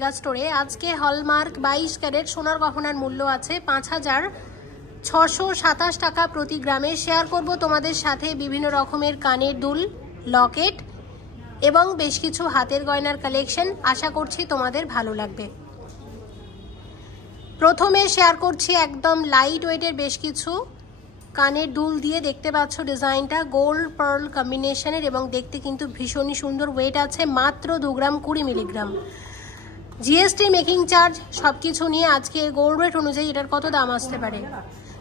Mega স্টোরে আজকে hallmark 22 carat সোনার গহনার মূল্য আছে 5,627 টাকা প্রতি গ্রামে। শেয়ার করব তোমাদের সাথে বিভিন্ন রকমের কানের দুল, লকেট এবং বেশ কিছু হাতের গয়নার কালেকশন। আশা করছি তোমাদের ভালো লাগবে। প্রথমে শেয়ার করছি একদম লাইট ওয়েটের বেশ কিছু কানের দুল দিয়ে। দেখতে পাচ্ছ ডিজাইনটা গোল্ড পার্ল কম্বিনেশনের এবং দেখতে কিন্তু ভীষণই সুন্দর। ওয়েট আছে মাত্র 2 গ্রাম 20 মিলিগ্রাম। জিএসটি মেকিং চার্জ সব কিছু নিয়ে আজকে গোল্ড রেট অনুযায়ী এটার কত দাম আসতে পারে?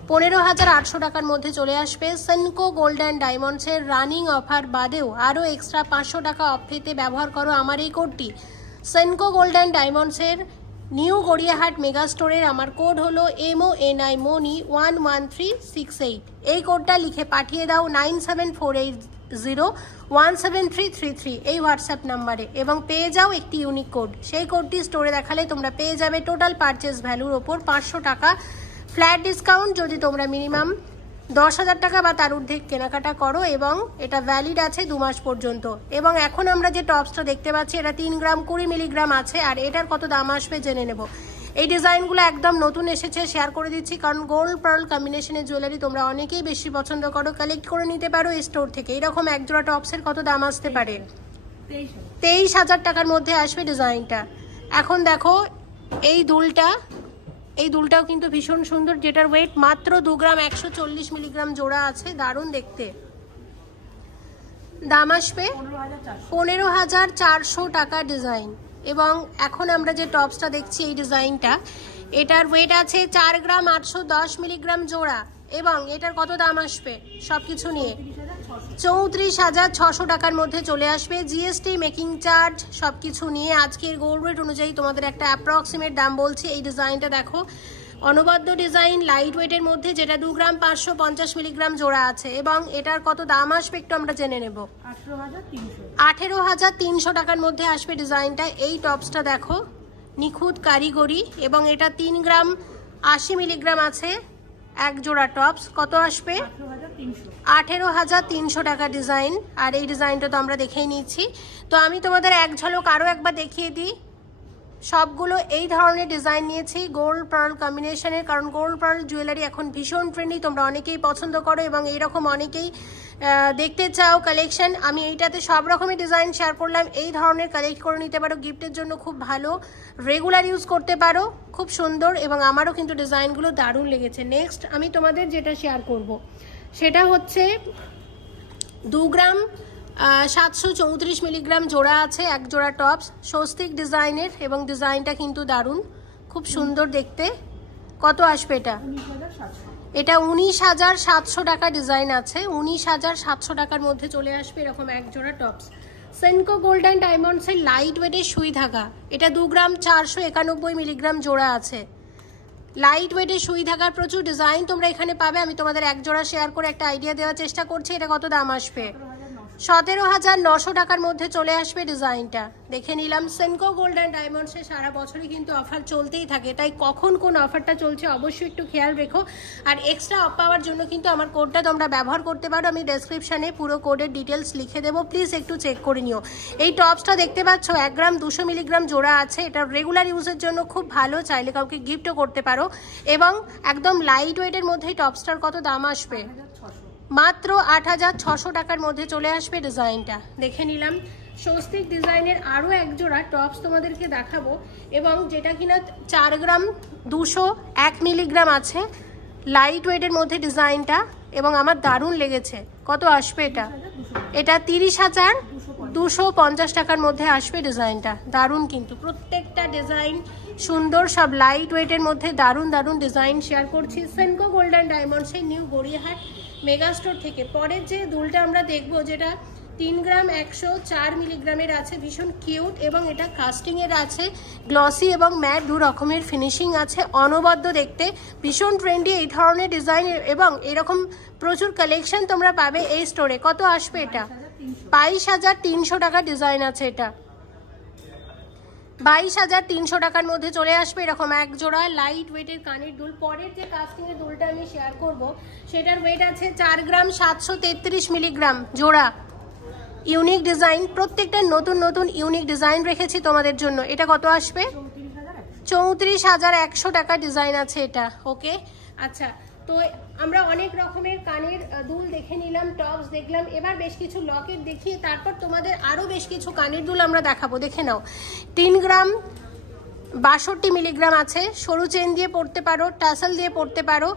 15,800 টাকার মধ্যে চলে আসবে। সেনকো গোল্ড অ্যান্ড ডায়মন্ডসের রানিং অফার বাদেও আরও এক্সট্রা 500 টাকা অফ পেতে ব্যবহার করো আমার এই কোডটি। সেনকো গোল্ড অ্যান্ড ডায়মন্ডসের নিউ গড়িয়াহাট মেগা স্টোরের আমার কোড হলো MONI মনি 11368। এই কোডটা লিখে পাঠিয়ে দাও 9748017333 এই হোয়াটসঅ্যাপ নাম্বারে এবং পেয়ে যাও একটি ইউনিক কোড। সেই কোডটি স্টোরে দেখালে তোমরা পেয়ে যাবে টোটাল পারচেস ভ্যালুর ওপর 500 টাকা ফ্ল্যাট ডিসকাউন্ট যদি তোমরা মিনিমাম 10,000 টাকা বা তার ঊর্ধ্বে কেনাকাটা করো, এবং এটা ভ্যালিড আছে 2 মাস পর্যন্ত। এবং এখন আমরা যে টপসটা দেখতে পাচ্ছি এটা 3 গ্রাম 20 মিলিগ্রাম আছে, আর এটার কত দাম আসবে জেনে নেব। এই ডিজাইনগুলো একদম নতুন এসেছে, শেয়ার করে দিচ্ছি কারণ গোল্ড পার্ল কম্বিনেশনের জুয়েলারি তোমরা অনেকেই বেশি পছন্দ করো। কালেক্ট করে নিতে পারো এই স্টোর থেকে। এরকম এক জোড়া টপসের কত দাম আসতে পারে? 23,000 টাকার মধ্যে আসবে ডিজাইনটা। এখন দেখো এই দুলটাও কিন্তু ভীষণ সুন্দর, যেটার ওয়েট মাত্র 2 গ্রাম 140 মিলিগ্রাম জোড়া আছে। দারুণ দেখতে। দাম আসবে 15,400 টাকা ডিজাইন। এবং এখন আমরা যে টপসটা দেখছি এই ডিজাইনটা, এটার ওয়েট আছে 4 গ্রাম 810 মিলিগ্রাম জোড়া এবং এটার কত দাম আসবে সব কিছু নিয়ে? 34,600 টাকার মধ্যে চলে আসবে। জিএসটি মেকিং চার্জ সব কিছু নিয়ে আজকের গোল্ড রেট অনুযায়ী তোমাদের একটা অ্যাপ্রক্সিমেট দাম বলছি। এই ডিজাইনটা দেখো, অনবদ্য ডিজাইন, লাইট ওয়েটের মধ্যে, যেটা 2 গ্রাম 550 মিলিগ্রাম জোড়া আছে এবং এটার কত দাম আসবে একটু আমরা জেনে নেব। 18,300 টাকার মধ্যে আসবে ডিজাইনটা। এই টপসটা দেখো, নিখুঁত কারিগরি এবং এটা 3 গ্রাম 80 মিলিগ্রাম আছে এক জোড়া টপস। কত আসবে? 18,300 টাকা ডিজাইন। আর এই ডিজাইনটা তো আমরা দেখেই নিচ্ছি। তো আমি তোমাদের এক ঝলক আরও একবার দেখিয়ে দিই। সবগুলো এই ধরনের ডিজাইন নিয়েছি গোল্ড পার্ল কম্বিনেশনের, কারণ গোল্ড পার্ল জুয়েলারি এখন ভীষণ ট্রেন্ডি, তোমরা অনেকেই পছন্দ করো এবং এইরকম অনেকেই দেখতে চাও কালেকশন। আমি এইটাতে সব রকমের ডিজাইন শেয়ার করলাম। এই ধরনের কালেক্ট করে নিতে পারো, গিফটের জন্য খুব ভালো, রেগুলার ইউজ করতে পারো, খুব সুন্দর এবং আমারও কিন্তু ডিজাইনগুলো দারুণ লেগেছে। নেক্সট আমি তোমাদের যেটা শেয়ার করব সেটা হচ্ছে 2 গ্রাম 734 মিলিগ্রাম জোড়া আছে এক জোড়া টপস, স্বস্তিক ডিজাইনের এবং ডিজাইনটা কিন্তু দারুণ, খুব সুন্দর দেখতে। কত আসবে এটা? এটা 19,700 টাকা ডিজাইন আছে। 19,700 টাকার মধ্যে চলে আসবে এরকম এক জোড়া টপস। সেনকো গোল্ড অ্যান্ড ডায়মন্ডসের লাইট ওয়েটের সুই ধাগা, এটা 2 গ্রাম 491 মিলিগ্রাম জোড়া আছে। লাইট ওয়েটের সুই ধাগার প্রচুর ডিজাইন তোমরা এখানে পাবে। আমি তোমাদের এক জোড়া শেয়ার করে একটা আইডিয়া দেওয়ার চেষ্টা করছি। এটা কত দাম আসবে? 17,900 টাকার মধ্যে চলে আসবে ডিজাইনটা। দেখে নিলাম সেনকো গোল্ড অ্যান্ড ডায়মন্ডসে সারা বছরই কিন্তু অফার চলতেই থাকে, তাই কখন কোন অফারটা চলছে অবশ্যই একটু খেয়াল রেখো। আর এক্সট্রা অফ পাওয়ার জন্য কিন্তু আমার কোডটা তোমরা ব্যবহার করতে পারো। আমি ডেসক্রিপশানে পুরো কোডের ডিটেলস লিখে দেবো, প্লিজ একটু চেক করে নিও। এই টপসটা দেখতে পাচ্ছ 1 গ্রাম 200 মিলিগ্রাম জোড়া আছে। এটা রেগুলার ইউজের জন্য খুব ভালো, চাইলে কাউকে গিফটও করতে পারো এবং একদম লাইট ওয়েটের মধ্যেই টপসটার কত দাম আসবে? মাত্র 8,600 টাকার মধ্যে চলে আসবে ডিজাইনটা। দেখে নিলাম স্বস্তিক ডিজাইনের আরও এক জোড়া টপস তোমাদেরকে দেখাবো এবং যেটা কিনা 4 গ্রাম 201 মিলিগ্রাম আছে, লাইট ওয়েটের মধ্যে ডিজাইনটা এবং আমার দারুণ লেগেছে। কত আসবে এটা? এটা 30,250 টাকার মধ্যে আসবে ডিজাইনটা। দারুণ কিন্তু প্রত্যেকটা ডিজাইন সুন্দর, সব লাইট ওয়েটের মধ্যে দারুণ দারুণ ডিজাইন শেয়ার করছি সেনকো গোল্ড অ্যান্ড ডায়মন্ডসের নিউ গড়িয়াহাট মেগা স্টোর থেকে। পরের যে দুলটা আমরা দেখবো যেটা 3 গ্রাম 104 মিলিগ্রামের আছে, ভীষণ কিউট এবং এটা কাস্টিংয়ের আছে, গ্লসি এবং ম্যাট 2 রকমের ফিনিশিং আছে, অনবদ্য দেখতে, ভীষণ ট্রেন্ডি এই ধরনের ডিজাইন এবং এরকম প্রচুর কালেকশন তোমরা পাবে এই স্টোরে। কত আসবে এটা? 22,300 টাকা ডিজাইন আছে। এটা 22,300 টাকার মধ্যে চলে আসবে এরকম এক জোড়া লাইট ওয়েটের কানের দুল। পরের যে কাস্টিংয়ের দুলটা আমি শেয়ার করব সেটার ওয়েট আছে 4 গ্রাম 733 মিলিগ্রাম জোড়া। ইউনিক ডিজাইন, প্রত্যেকটা নতুন নতুন ইউনিক ডিজাইন রেখেছি তোমাদের জন্য। এটা কত আসবে? 34,100 টাকা ডিজাইন আছে এটা। ওকে, আচ্ছা, তো আমরা অনেক রকমের কানের দুল দেখে নিলাম, টপস দেখলাম, এবার বেশ কিছু লকেট দেখিয়ে তারপর তোমাদের আরও বেশ কিছু কানের দুল আমরা দেখাবো। দেখে নাও, 3 গ্রাম 62 মিলিগ্রাম আছে, সরু চেন দিয়ে পড়তে পারো, টাসেল দিয়ে পড়তে পারো,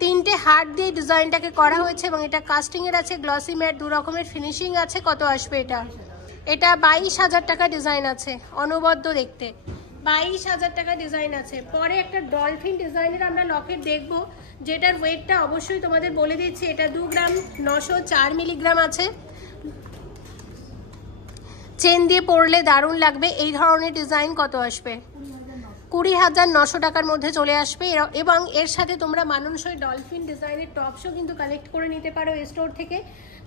3টে হার্ট দিয়ে ডিজাইনটাকে করা হয়েছে এবং এটা কাস্টিংয়ের আছে, গ্লসি ম্যাট, 2 রকমের ফিনিশিং আছে। কত আসবে এটা? এটা 22,000 টাকা ডিজাইন আছে, অনবদ্য দেখতে, 22,000 টাকা ডিজাইন আছে। পরে একটা ডলফিন ডিজাইনের আমরা লকেট দেখব, যেটার ওয়েটটা অবশ্যই তোমাদের বলে দিচ্ছি। এটা 2 গ্রাম 904 মিলিগ্রাম আছে, চেন দিয়ে পরলে দারুণ লাগবে। এই ধরনের ডিজাইন কত আসবে? 20,900 টাকার মধ্যে চলে আসবে। এবং এর সাথে তোমরা মানানসই ডলফিন ডিজাইনের টপসও কিন্তু কালেক্ট করে নিতে পারো এই স্টোর থেকে।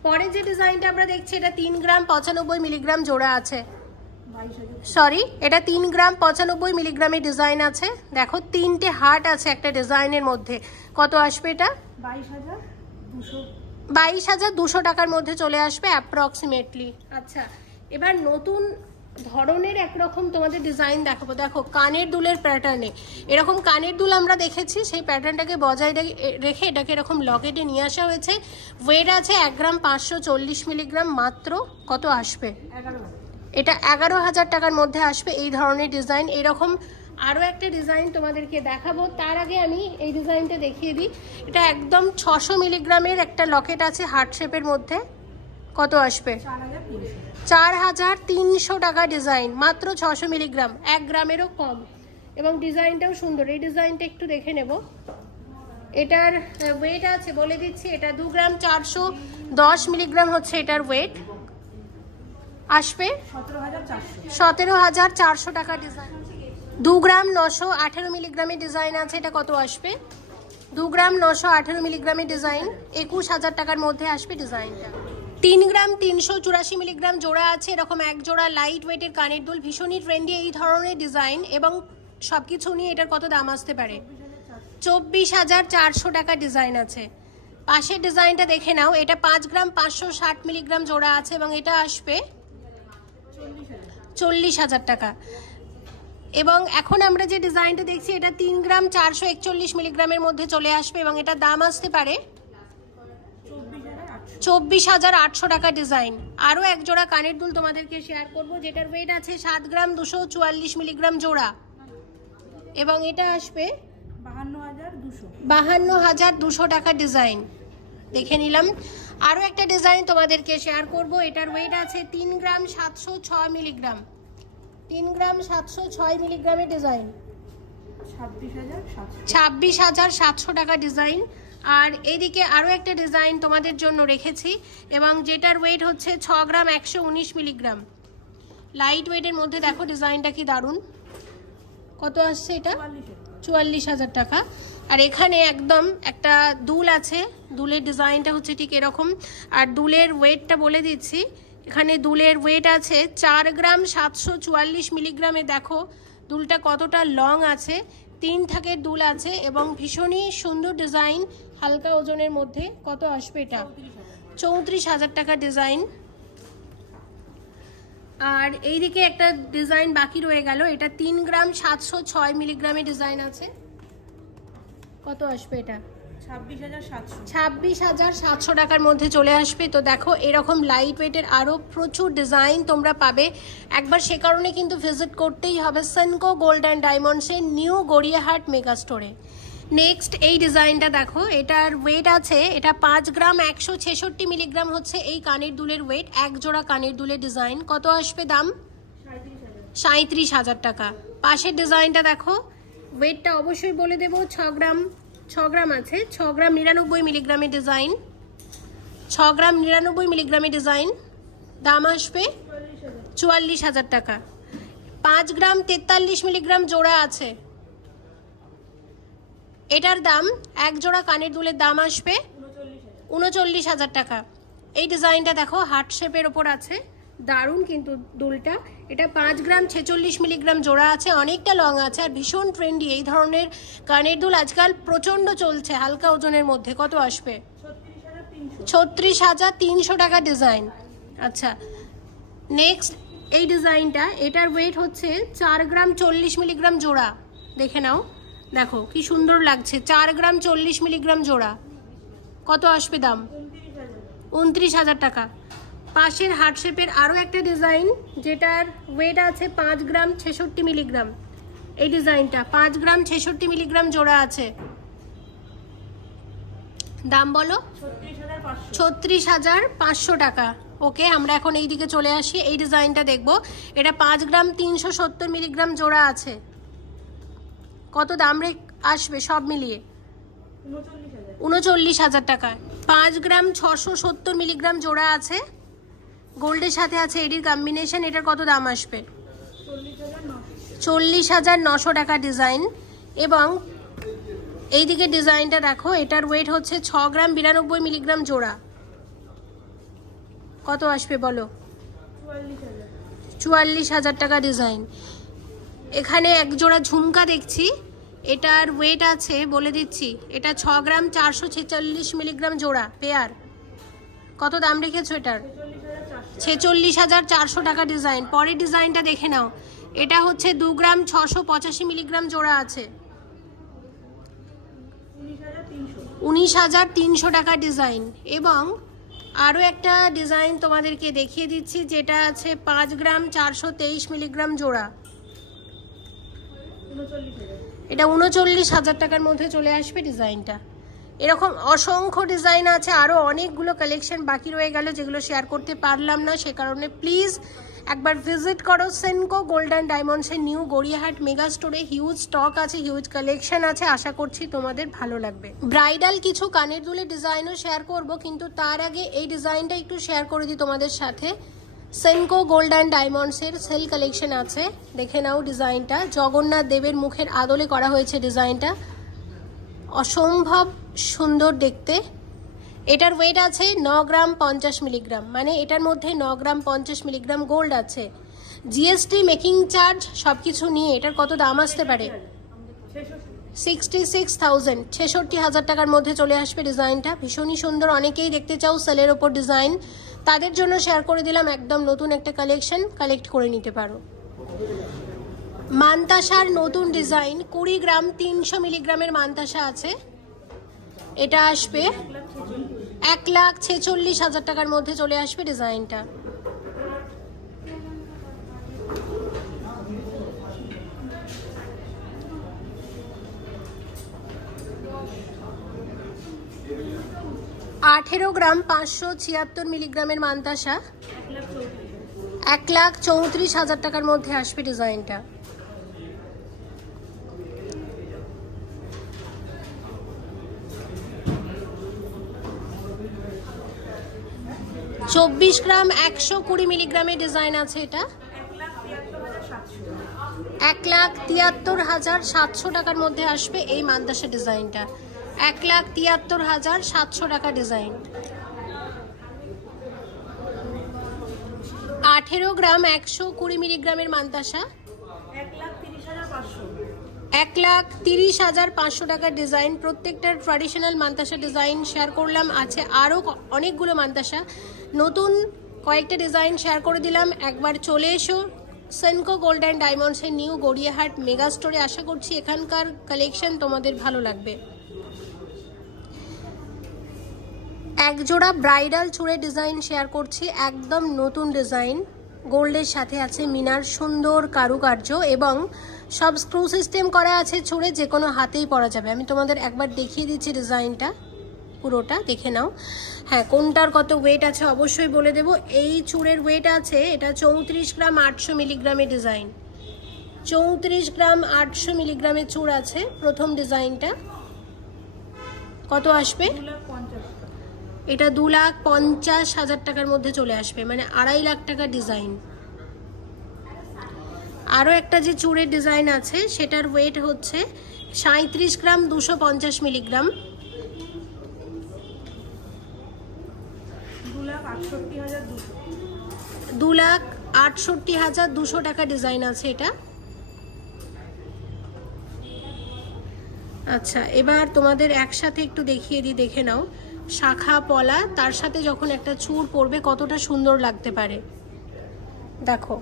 পরে যে ডিজাইনটা আমরা দেখছি এটা 3 গ্রাম 95 মিলিগ্রাম জোড়া আছে, সরি, এটা 3 গ্রাম 95 মিলিগ্রামের ডিজাইন আছে। দেখো 3টে হার্ট আছে একটা ডিজাইনের মধ্যে। কত আসবে এটা? 22,200 টাকার মধ্যে চলে আসবে অ্যাপ্রক্সিমেটলি। আচ্ছা, এবার নতুন ধরনের একরকম তোমাদের ডিজাইন দেখাবো। দেখো কানের দুলের প্যাটার্নে, এরকম কানের দুল আমরা দেখেছি, সেই প্যাটার্নটাকে বজায় রেখে এটাকে এরকম লকেটে নিয়ে আসা হয়েছে। ওয়েট আছে 1 গ্রাম 540 মিলিগ্রাম মাত্র। কত আসবে? এটা 11,000 টাকার মধ্যে আসবে এই ধরনের ডিজাইন। এরকম আরও একটা ডিজাইন তোমাদেরকে দেখাবো, তার আগে আমি এই ডিজাইনটা দেখিয়ে দিই। এটা একদম 600 মিলিগ্রামের একটা লকেট আছে হার্ট শেপের মধ্যে। কত আসবে? 4,300 টাকা ডিজাইন, মাত্র 600 মিলিগ্রাম, 1 গ্রামেরও কম, এবং ডিজাইনটাও সুন্দর। এই ডিজাইনটা একটু দেখে নেব। এটার ওয়েট আছে বলে দিচ্ছি, এটা 2 গ্রাম 410 মিলিগ্রাম হচ্ছে এটার ওয়েট, আসবে 17,400 টাকা ডিজাইন। 2 গ্রাম 918 মিলিগ্রামের ডিজাইন আছে, এটা কত আসবে? 2 গ্রাম 918 মিলিগ্রামের ডিজাইন 21,000 টাকার মধ্যে আসবে ডিজাইনটা। 3 গ্রাম 384 মিলিগ্রাম জোড়া আছে, এরকম এক জোড়া লাইট ওয়েটের কানের দুল, ভীষণই ট্রেন্ডি এই ধরনের ডিজাইন, এবং সবকিছু নিয়ে এটার কত দাম আসতে পারে? 24,400 টাকা ডিজাইন আছে। পাশের ডিজাইনটা দেখে নাও, এটা 5 গ্রাম 560 মিলিগ্রাম জোড়া আছে এবং এটা আসবে 40,000 টাকা। এবং এখন আমরা যে ডিজাইনটা দেখছি এটা 3 গ্রাম 441 মিলিগ্রামের মধ্যে চলে আসবে এবং এটা দাম আসতে পারে 24,800 টাকা ডিজাইন। আরও এক জোড়া কানের দুল তোমাদেরকে শেয়ার করব, যেটার ওয়েট আছে 7 গ্রাম 244 মিলিগ্রাম জোড়া, এবং এটা আসবে 52,200 টাকা ডিজাইন। দেখে নিলাম। আরও একটা ডিজাইন তোমাদেরকে শেয়ার করব, এটার ওয়েট আছে 3 গ্রাম 706 মিলিগ্রাম, 3 গ্রাম 706 মিলিগ্রামের ডিজাইন, 26,700 টাকা ডিজাইন। আর এইদিকে আরও একটা ডিজাইন তোমাদের জন্য রেখেছি, এবং যেটার ওয়েট হচ্ছে 6 গ্রাম 119 মিলিগ্রাম, লাইট ওয়েটের মধ্যে। দেখো ডিজাইনটা কি দারুণ। কত আসছে এটা? 44,000 টাকা। আর এখানে একদম একটা দুল আছে, দুলের ডিজাইনটা হচ্ছে ঠিক এরকম। আর দুলের ওয়েটটা বলে দিচ্ছি, এখানে দুলের ওয়েট আছে 4 গ্রাম 744 মিলিগ্রামে। দেখো দুলটা কতটা লং আছে, 3 থাকের দুল আছে এবং ভীষণই সুন্দর ডিজাইন, হালকা ওজনের মধ্যে। কত আসবে এটা? 34,000 টাকা ডিজাইন। আর এইদিকে একটা ডিজাইন বাকি রয়ে গেল, এটা 3 গ্রাম 706 মিলিগ্রামের ডিজাইন আছে। কত আসবে এটা? 26,700 টাকার মধ্যে চলে আসবে। তো দেখো এরকম লাইট ওয়েটের আরও প্রচুর ডিজাইন তোমরা পাবে, একবার সে কারণে কিন্তু ভিজিট করতেই হবে সেনকো গোল্ড অ্যান্ড ডায়মন্ডসের নিউ গড়িয়াহাট মেগা স্টোরে। নেক্সট এই ডিজাইনটা দেখো, এটার ওয়েট আছে, এটা 5 গ্রাম 166 মিলিগ্রাম হচ্ছে এই কানের দুলের ওয়েট, এক জোড়া কানের দুলের ডিজাইন। কত আসবে দাম? 37,000 টাকা। পাশের ডিজাইনটা দেখো, ওয়েটটা অবশ্যই বলে দেবো, 6 গ্রাম আছে, 6 গ্রাম 99 মিলিগ্রামের ডিজাইন, 6 গ্রাম 99 মিলিগ্রামের ডিজাইন, দাম আসবে 44,000 টাকা। 5 গ্রাম 43 মিলিগ্রাম জোড়া আছে, এটার দাম, এক জোড়া কানের দুলের দাম আসবে 39,000 টাকা। এই ডিজাইনটা দেখো হার্ট শেপের ওপর আছে, দারুণ কিন্তু দুলটা। এটা 5 গ্রাম 46 মিলিগ্রাম জোড়া আছে, অনেকটা লং আছে আর ভীষণ ট্রেন্ডি এই ধরনের কানের দুল আজকাল প্রচণ্ড চলছে হালকা ওজনের মধ্যে। কত আসবে? 36,300 টাকা ডিজাইন। আচ্ছা, নেক্সট এই ডিজাইনটা, এটার ওয়েট হচ্ছে 4 গ্রাম 40 মিলিগ্রাম জোড়া। দেখে নাও, দেখো কি সুন্দর লাগছে, 4 গ্রাম 40 মিলিগ্রাম জোড়া। কত আসবে দাম? 29,000 টাকা। পাশের হার্ট শেপের আরও একটা ডিজাইন, যেটার ওয়েট আছে 5 গ্রাম 66 মিলিগ্রাম। এই ডিজাইনটা 5 গ্রাম 66 মিলিগ্রাম জোড়া আছে। দাম বলো? 36,500 টাকা। ওকে, আমরা এখন এই দিকে চলে আসি, এই ডিজাইনটা দেখবো। এটা 5 গ্রাম 370 মিলিগ্রাম জোড়া আছে। কত দাম আসবে সব মিলিয়ে? 39,000 টাকা। 5 গ্রাম 670 মিলিগ্রাম জোড়া আছে, গোল্ডের সাথে আছে এডির কম্বিনেশন। এটার কত দাম আসবে? 40,900 টাকা ডিজাইন। এবং এইদিকে ডিজাইনটা দেখো, এটার ওয়েট হচ্ছে 6 গ্রাম 92 মিলিগ্রাম জোড়া। কত আসবে বলো? 44,000 টাকা ডিজাইন। এখানে এক জোড়া ঝুমকা দেখছি, এটার ওয়েট আছে বলে দিচ্ছি, এটা 6 গ্রাম 446 মিলিগ্রাম জোড়া পেয়ার। কত দাম রেখেছো এটার? 46,400 টাকা ডিজাইন। পরের ডিজাইনটা দেখে নাও, এটা হচ্ছে 2 গ্রাম 685 মিলিগ্রাম জোড়া আছে, 19,300 টাকা ডিজাইন। এবং আরও একটা ডিজাইন তোমাদেরকে দেখিয়ে দিচ্ছি, যেটা আছে 5 গ্রাম 423 মিলিগ্রাম জোড়া। এটা 39,000 টাকার মধ্যে চলে আসবে ডিজাইনটা। এরকম অসংখ্য ডিজাইন আছে, আরও অনেকগুলো কালেকশন বাকি রয়ে গেল যেগুলো শেয়ার করতে পারলাম না। সে কারণে প্লিজ একবার ভিজিট করো সেনকো গোল্ড অ্যান্ড ডায়মন্ডসের নিউ গড়িয়াহাট মেগা স্টোরে। হিউজ স্টক আছে, হিউজ কালেকশন আছে, আশা করছি তোমাদের ভালো লাগবে। ব্রাইডাল কিছু কানের দুলের ডিজাইনও শেয়ার করব, কিন্তু তার আগে এই ডিজাইনটা একটু শেয়ার করে দিই তোমাদের সাথে। সেনকো গোল্ড অ্যান্ড ডায়মন্ডসের সেল কালেকশন আছে, দেখে নাও ডিজাইনটা। জগন্নাথ দেবের মুখের আদলে করা হয়েছে ডিজাইনটা, অসম্ভব সুন্দর দেখতে। এটার ওয়েট আছে 9 গ্রাম 50 মিলিগ্রাম, মানে এটার মধ্যে 9 গ্রাম 50 মিলিগ্রাম গোল্ড আছে। জিএসটি, মেকিং চার্জ সব কিছু নিয়ে এটার কত দাম আসতে পারে? 66,000, 66,000 টাকার মধ্যে চলে আসবে ডিজাইনটা। ভীষণই সুন্দর, অনেকেই দেখতে চাও সেলের ওপর ডিজাইন, তাদের জন্য শেয়ার করে দিলাম একদম নতুন একটা কালেকশন, কালেক্ট করে নিতে পারো। মানতাসার নতুন ডিজাইন, 20 গ্রাম 300 মিলিগ্রামের মানতাসা আছে। এটা আসবে 1,46,000 টাকার মধ্যে চলে আসবে ডিজাইনটা। আঠেরো গ্রাম 576 মিলিগ্রামের মানতাসা, 1,34,000 টাকার মধ্যে আসবে ডিজাইনটা। 24 গ্রাম 120 মিলিগ্রামের ডিজাইন আছে, এটা 1,73,700 টাকার মধ্যে আসবে এই মানতাসা ডিজাইনটা। 1,73,700 টাকা ডিজাইন। 18 গ্রাম 120 মিলিগ্রামের মানতাসা, 1,30,500 টাকার ডিজাইন। প্রত্যেকটার ট্র্যাডিশনাল মানতাসা ডিজাইন শেয়ার করলাম, আছে আরও অনেকগুলো মানতাসা, নতুন কয়েকটা ডিজাইন শেয়ার করে দিলাম। একবার চলে এসো সেনকো গোল্ড অ্যান্ড ডায়মন্ডসের নিউ গড়িয়াহাট মেগা স্টোরে, আশা করছি এখানকার কালেকশন তোমাদের ভালো লাগবে। এক জোড়া ব্রাইডাল চুড়ের ডিজাইন শেয়ার করছি, একদম নতুন ডিজাইন, গোল্ডের সাথে আছে মিনার সুন্দর কারুকার্য এবং সব স্ক্রু সিস্টেম করা আছে চুড়ে, যে কোনো হাতেই পরা যাবে। আমি তোমাদের একবার দেখিয়ে দিচ্ছি ডিজাইনটা, পুরোটা দেখে নাও। হ্যাঁ, কোনটার কত ওয়েট আছে অবশ্যই বলে দেবো। এই চুড়ের ওয়েট আছে, এটা 34 গ্রাম 800 মিলিগ্রামের ডিজাইন, 34 গ্রাম 800 মিলিগ্রামের চুড় আছে প্রথম ডিজাইনটা। কত আসবে? এটা 2,50,000 টাকার মধ্যে চলে আসবে, মানে 2.5 লাখ টাকা ডিজাইন। আরও একটা যে চুড়ের ডিজাইন আছে সেটার ওয়েট হচ্ছে 37 গ্রাম 250 মিলিগ্রাম, 2,68,200 টাকা ডিজাইন আছে এটা। আচ্ছা, এবার তোমাদের একসাথে একটু দেখিয়ে দিই, দেখে নাও। শাখা পলা, তার সাথে যখন একটা চূড় পরবে কতটা সুন্দর লাগতে পারে দেখো।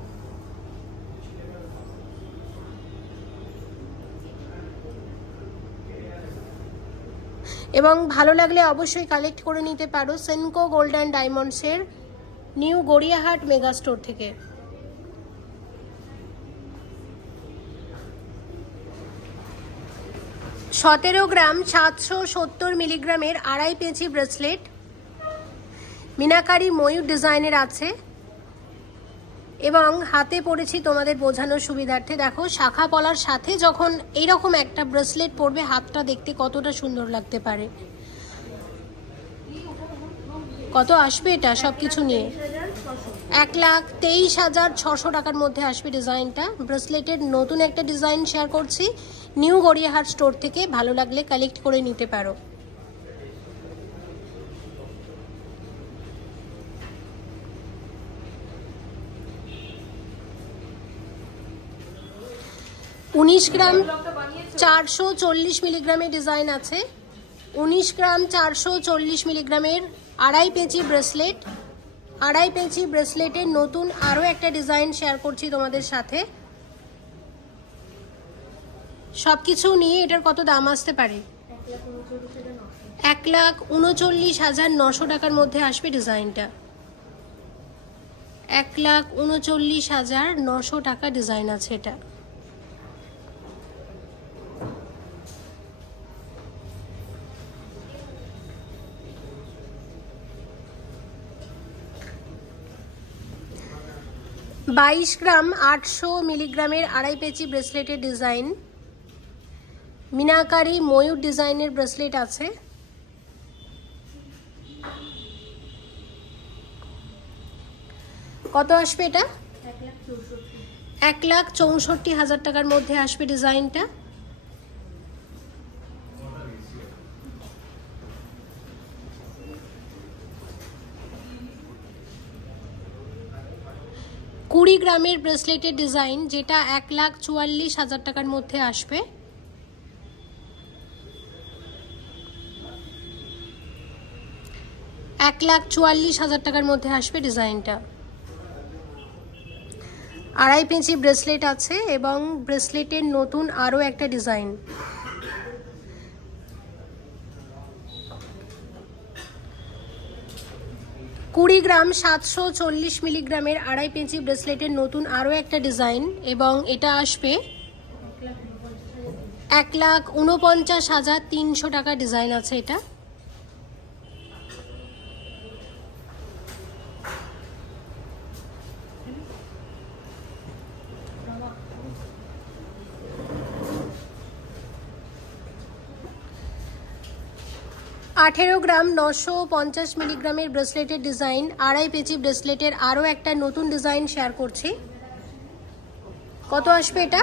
এবং ভালো লাগলে অবশ্যই কালেক্ট করে নিতে পারো সেনকো গোল্ড অ্যান্ড ডায়মন্ডসের নিউ গড়িয়াহাট মেগা স্টোর থেকে। 17 গ্রাম 770 মিলিগ্রামের 2.5 পেঁচি ব্রেসলেট মিনাকারি ময়ূর ডিজাইনের আছে এবং হাতে পরেছি তোমাদের বোঝানোর সুবিধার্থে। দেখো শাখা পলার সাথে যখন এইরকম একটা ব্রেসলেট পরবে হাতটা দেখতে কতটা সুন্দর লাগতে পারে। কত আসবে এটা সব কিছু নিয়ে? 1,23,600 টাকার মধ্যে আসবে ডিজাইনটা। ব্রেসলেটের নতুন একটা ডিজাইন শেয়ার করছি নিউ গড়িয়াহাট স্টোর থেকে, ভালো লাগলে কালেক্ট করে নিতে পারো। উনিশ গ্রাম 440 মিলিগ্রামের ডিজাইন আছে। 19 গ্রাম 440 মিলিগ্রামের 2.5 পেঁচি ব্রেসলেট। 2.5 পেঁচি ব্রেসলেটের নতুন আরও একটা ডিজাইন শেয়ার করছি তোমাদের সাথে। সবকিছু নিয়ে এটার কত দাম আসতে পারে? 1,39,900 টাকার মধ্যে আসবে ডিজাইনটা। 1,39,900 টাকা ডিজাইন আছে এটা। বাইশ গ্রাম 800 মিলিগ্রামের 2.5 পেঁচি ব্রেসলেটের ডিজাইন মিনাকারি ময়ূর ডিজাইনের ব্রেসলেট আছে। কত আসবে এটা? 1,64,000 টাকার মধ্যে আসবে ডিজাইনটা। কুড়ি গ্রামের ব্রেসলেটের ডিজাইন যেটা 1,44,000 টাকার মধ্যে আসবে। এক 1,44,000 টাকার মধ্যে আসবে ডিজাইনটা। 2.5 পেঁচি ব্রেসলেট আছে এবং ব্রেসলেটের নতুন আরও একটা ডিজাইন। কুড়ি গ্রাম 740 মিলিগ্রামের 2.5 পেঁচি ব্রেসলেটের নতুন আরও একটা ডিজাইন এবং এটা আসবে 1,49,300 টাকা ডিজাইন আছে এটা। আঠেরো গ্রাম 950 মিলিগ্রামের ব্রেসলেটের ডিজাইন 2.5 পেঁচি ব্রেসলেটের আরও একটা নতুন ডিজাইন শেয়ার করছি। কত আসবে এটা?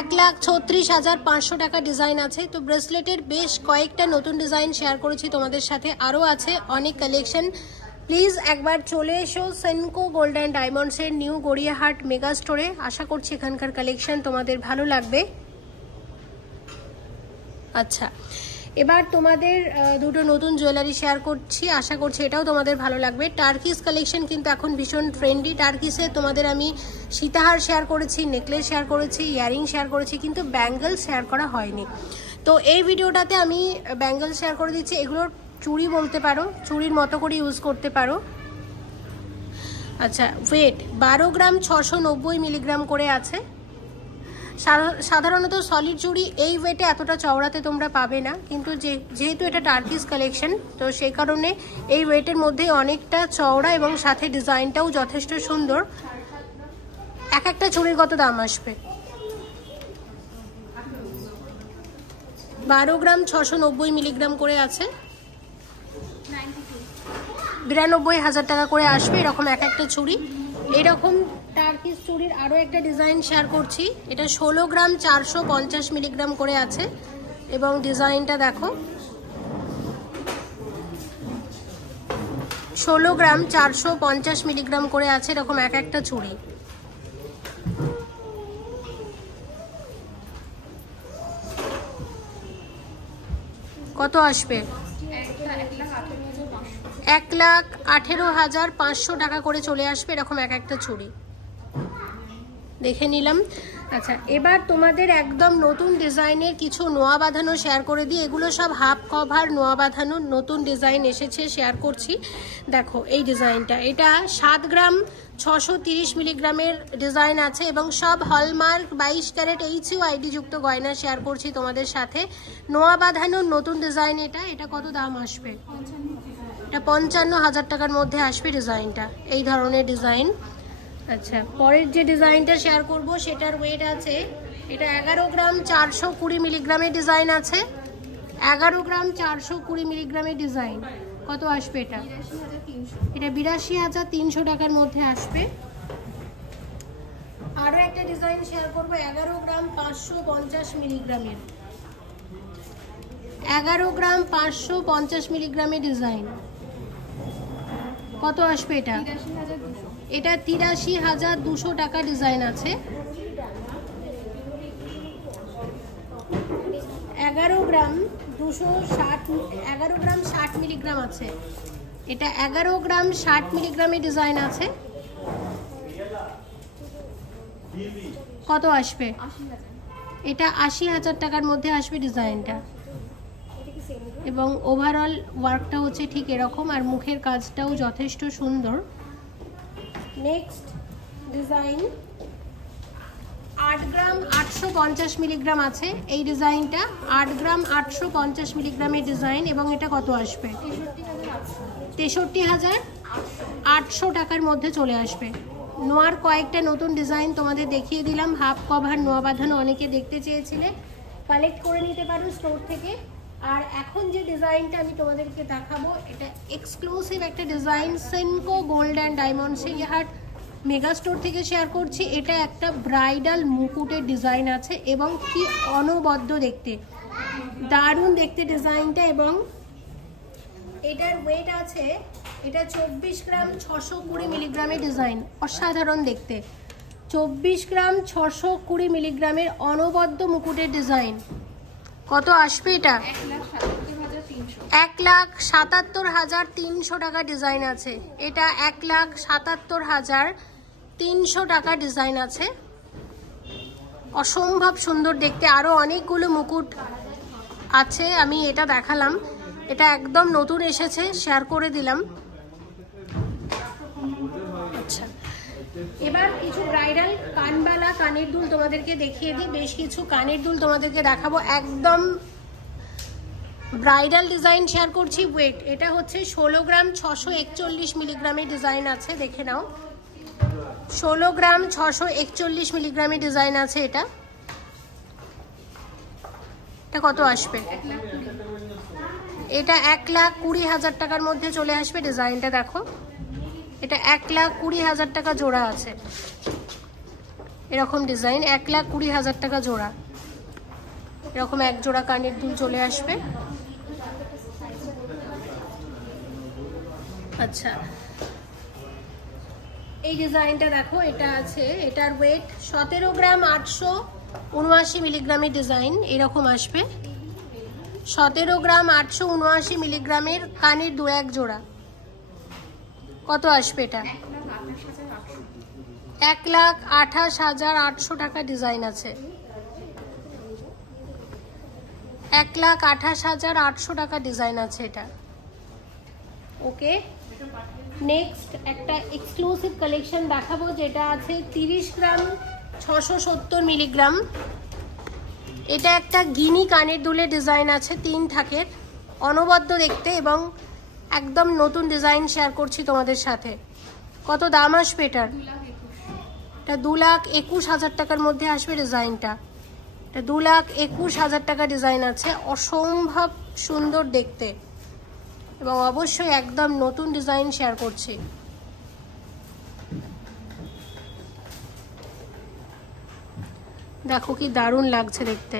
1,36,500 টাকা ডিজাইন আছে। তো ব্রেসলেটের বেশ কয়েকটা নতুন ডিজাইন শেয়ার করেছি তোমাদের সাথে, আরও আছে অনেক কালেকশন। প্লিজ একবার চলে এসো সেনকো গোল্ড অ্যান্ড ডায়মন্ডসের নিউ গড়িয়াহাট মেগা স্টোরে। আশা করছি এখানকার কালেকশন তোমাদের ভালো লাগবে। আচ্ছা, এবার তোমাদের দুটো নতুন জুয়েলারি শেয়ার করছি, আশা করছি এটাও তোমাদের ভালো লাগবে। টার্কিস কালেকশন কিন্তু এখন ভীষণ ট্রেন্ডি। টার্কিসে তোমাদের আমি সীতাহার শেয়ার করেছি, নেকলেস শেয়ার করেছি, ইয়ারিং শেয়ার করেছি, কিন্তু ব্যাঙ্গেল শেয়ার করা হয়নি। তো এই ভিডিওটাতে আমি ব্যাঙ্গেল শেয়ার করে দিচ্ছি। এগুলোর চুড়ি বলতে পারো, চুড়ির মতো করে ইউজ করতে পারো। আচ্ছা, ওয়েট 12 গ্রাম 690 মিলিগ্রাম করে আছে। সাধারণত সলিড চুড়ি এই ওয়েটে এতটা চওড়াতে তোমরা পাবে না, কিন্তু যেহেতু এটা টার্কিস কালেকশন তো সেই কারণে এই ওয়েটের মধ্যে অনেকটা চওড়া এবং সাথে ডিজাইনটাও যথেষ্ট সুন্দর। এক একটা চুড়ির কত দাম আসবে? 12 গ্রাম 690 মিলিগ্রাম করে আছে, 92,000 টাকা করে আসবে এরকম এক একটা চুড়ি। এইরকম টার্কিস চুড়ির আরও একটা ডিজাইন শেয়ার করছি। এটা 16 গ্রাম 450 মিলিগ্রাম করে আছে এবং ডিজাইনটা দেখো। 16 গ্রাম 450 মিলিগ্রাম করে আছে এরকম এক একটা চুড়ি। কত আসবে? 1,18,500 টাকা করে চলে আসবে এরকম এক একটা চুড়ি দেখে নিলাম। আচ্ছা, এবার তোমাদের একদম নতুন ডিজাইনের কিছু নোয়া বাঁধানো শেয়ার করে দিই। এগুলো সব হাফ কভার নোয়া বাঁধানো নতুন ডিজাইন এসেছে, শেয়ার করছি। দেখো এই ডিজাইনটা, এটা 7 গ্রাম 630 মিলিগ্রামের ডিজাইন আছে এবং সব হলমার্ক 22 ক্যারেট HUID যুক্ত গয়না শেয়ার করছি তোমাদের সাথে। নোয়া বাঁধানোর নতুন ডিজাইন এটা। এটা কত দাম আসবে? এটা 55,000 টাকার মধ্যে আসবে ডিজাইনটা, এই ধরনের ডিজাইন। আচ্ছা, পরের যে ডিজাইনটা শেয়ার করব সেটার ওয়েট আছে, এটা 11 গ্রাম 420 মিলিগ্রামের ডিজাইন আছে। 11 গ্রাম 420 মিলিগ্রামের ডিজাইন কত আসবে? এটা 82,300 টাকার মধ্যে আসবে। আরও একটা ডিজাইন শেয়ার করব 11 গ্রাম 550 মিলিগ্রামের। 11 গ্রাম 550 মিলিগ্রামের ডিজাইন কত আসবে? এটা 83,200 টাকা ডিজাইন আছে। 11 গ্রাম 60 মিলিগ্রাম আছে। এটা 11 গ্রাম 60 মিলিগ্রামের ডিজাইন আছে। কত আসবে? এটা 80,000 টাকার মধ্যে আসবে ডিজাইনটা। এবং ওভারঅল ওয়ার্কটা হচ্ছে ঠিক এরকম, আর মুখের কাজটাও যথেষ্ট সুন্দর। নেক্সট ডিজাইন 8 গ্রাম 850 মিলিগ্রাম আছে এই ডিজাইনটা। 8 গ্রাম 850 মিলিগ্রামের ডিজাইন এবং এটা কত আসবে? 63,800 টাকার মধ্যে চলে আসবে। নোয়ার কয়েকটা নতুন ডিজাইন তোমাদের দেখিয়ে দিলাম। হাফ কভার নোয়া বাঁধানো অনেকে দেখতে চেয়েছিলে, কালেক্ট করে নিতে পারো স্টোর থেকে। আর এখন যে ডিজাইনটা আমি তোমাদেরকে দেখাবো এটা এক্সক্লুসিভ একটা design, Senco gold and diamonds হাট মেগা স্টোর থেকে শেয়ার করছি। এটা একটা ব্রাইডাল মুকুটের ডিজাইন আছে এবং কি অনবদ্য দেখতে, দারুণ দেখতে ডিজাইনটা। এবং এটার ওয়েট আছে, এটা 24 গ্রাম 620 মিলিগ্রামের ডিজাইন, অসাধারণ দেখতে। 24 গ্রাম 620 মিলিগ্রামের অনবদ্য মুকুটের ডিজাইন কত আসবে? এটা 1,77,300 টাকা ডিজাইন আছে। এটা 1,77,300 টাকা ডিজাইন আছে, অসম্ভব সুন্দর দেখতে। আরও অনেকগুলো মুকুট আছে, আমি এটা দেখালাম, এটা একদম নতুন এসেছে, শেয়ার করে দিলাম। আচ্ছা, এবার কিছু ব্রাইডাল কানবালা কানের দুল তোমাদেরকে দেখিয়ে দিই। বেশ কিছু কানের দুল তোমাদেরকে দেখাবো, একদম ব্রাইডাল ডিজাইন শেয়ার করছি। ওয়েট এটা হচ্ছে 16 গ্রাম 641 মিলিগ্রামের ডিজাইন আছে, দেখে নাও। 16 গ্রাম 641 মিলিগ্রামের ডিজাইন আছে। এটা কত আসবে? এটা 1,20,000 টাকার মধ্যে চলে আসবে। ডিজাইনটা দেখো, এটা 1,20,000 টাকা জোড়া আছে, এরকম ডিজাইন 1,20,000 টাকা জোড়া। এরকম এক জোড়া কানের দুল চলে আসবে। আচ্ছা, এই ডিজাইনটা দেখো, এটা আছে, এটার ওয়েট 17 গ্রাম 879 মিলিগ্রামের ডিজাইন এরকম আসবে। 17 গ্রাম 879 মিলিগ্রামের কানের দুল এক জোড়া কত আসবে? এটা 1,28,800 টাকা ডিজাইন আছে। 1,28,800 টাকা ডিজাইন আছে এটা। ওকে, নেক্সট একটা এক্সক্লুসিভ কালেকশন দেখাবো, যেটা আছে 30 গ্রাম 670 মিলিগ্রাম। এটা একটা গিনি কানের দুলের ডিজাইন আছে, 3 থাকের, অনবদ্য দেখতে এবং একদম নতুন ডিজাইন শেয়ার করছি তোমাদের সাথে। কত দাম আসবে এটার? এটা 2,21,000 টাকার মধ্যে আসবে ডিজাইনটা। এটা 2,21,000 টাকা ডিজাইন আছে, অসম্ভব সুন্দর দেখতে এবং অবশ্যই একদম নতুন ডিজাইন শেয়ার করছি। দেখো কি দারুণ লাগছে দেখতে।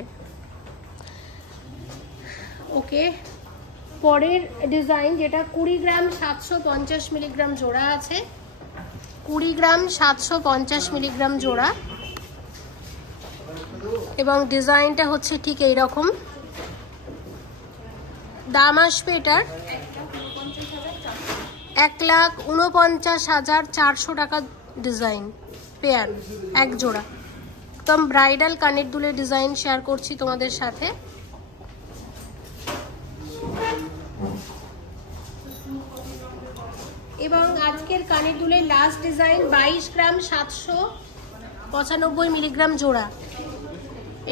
ওকে, পরের ডিজাইন যেটা 20 গ্রাম 750 মিলিগ্রাম জোড়া আছে। 20 গ্রাম 750 মিলিগ্রাম জোড়া এবং ডিজাইনটা হচ্ছে ঠিক এইরকম। দাম আসবে এটার 1,49,400 টাকা ডিজাইন পেয়ার, এক জোড়া। একদম ব্রাইডাল কানের দুলের ডিজাইন শেয়ার করছি তোমাদের সাথে। এবং আজকের কানের দুলের লাস্ট ডিজাইন 22 গ্রাম 795 মিলিগ্রাম জোড়া।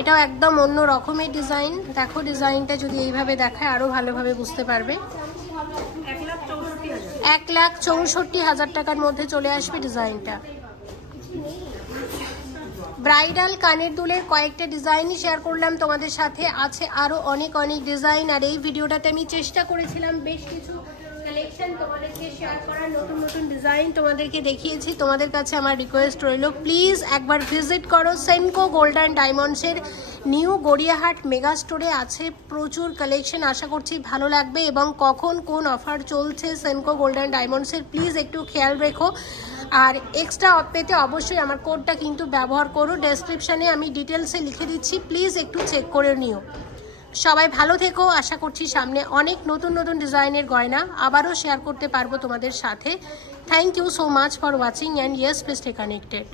এটাও একদম অন্য রকমের ডিজাইন। দেখো ডিজাইনটা যদি এইভাবে দেখায় আরো ভালোভাবে বুঝতে পারবে। 1,64,000 টাকার মধ্যে চলে আসবে ডিজাইনটা। ব্রাইডাল কানের দুলের কয়েকটা ডিজাইনই শেয়ার করলাম তোমাদের সাথে, আছে আরো অনেক অনেক ডিজাইন। আর এই ভিডিওটাতে আমি চেষ্টা করেছিলাম বেশ কিছু কালেকশন তোমাদেরকে শেয়ার করার, নতুন নতুন ডিজাইন তোমাদেরকে দেখিয়েছি। তোমাদের কাছে আমার রিকোয়েস্ট রইল, প্লিজ একবার ভিজিট করো সেনকো গোল্ড অ্যান্ড ডায়মন্ডসের নিউ গড়িয়াহাট মেগা স্টোরে। আছে প্রচুর কালেকশন, আশা করছি ভালো লাগবে। এবং কখন কোন অফার চলছে সেনকো গোল্ড অ্যান্ড ডায়মন্ডসের প্লিজ একটু খেয়াল রেখো। আর এক্সট্রা অফ পেতে অবশ্যই আমার কোডটা কিন্তু ব্যবহার করো, ডেসক্রিপশানে আমি ডিটেলসে লিখে দিচ্ছি, প্লিজ একটু চেক করে নিও। সবাই ভালো থেকো, আশা করছি সামনে অনেক নতুন নতুন ডিজাইনের গয়না আবারও শেয়ার করতে পারবো তোমাদের সাথে। Thank you so much for watching and yes please stay connected.